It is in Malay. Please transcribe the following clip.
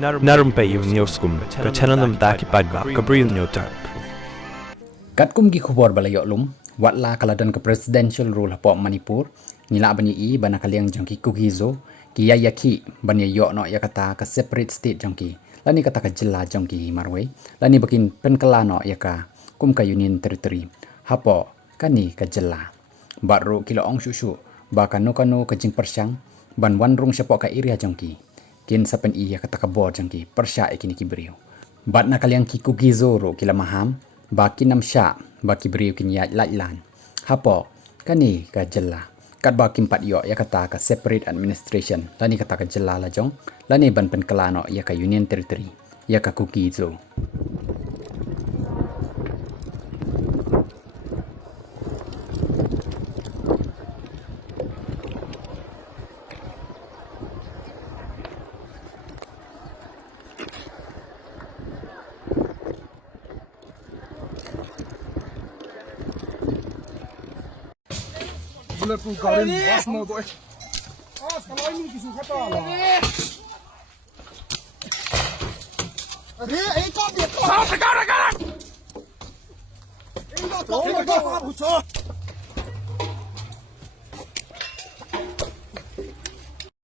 narum pe yu nyoskum ka chananam ta ki padba ka bril nyota kat kum gi khubor balayok lum wat la kaladan ke presidential rule hapo manipur nila bani I bana kaliang jangki kugizo ki yaki bani yok no yakata ka separate state jangki lani kata ka jilla jangki marway lani bakin penkala no yaka kum ka union territory hapo kani ka jilla baru kilo ong shushu ba kanu ka jing persyang ban wan rung syapo ka area jangki kin sapen I yakata ka bor jangki persya ikini kibriu bat na kaliang ki kugizo ro kila maham ba kinam sya ba kibriu kinya lailan hapo kani ka jilla kat ba kimpat yo ya kata ka separate administration lani kata ka jilla la jong lani ban pen kelano ya ka union territory ya ka kugizo Boleh pun kawin bas mau tu kalau ini kisah kata lah. Kau dia kau. Kau sekarang. Ini kau apa bucah?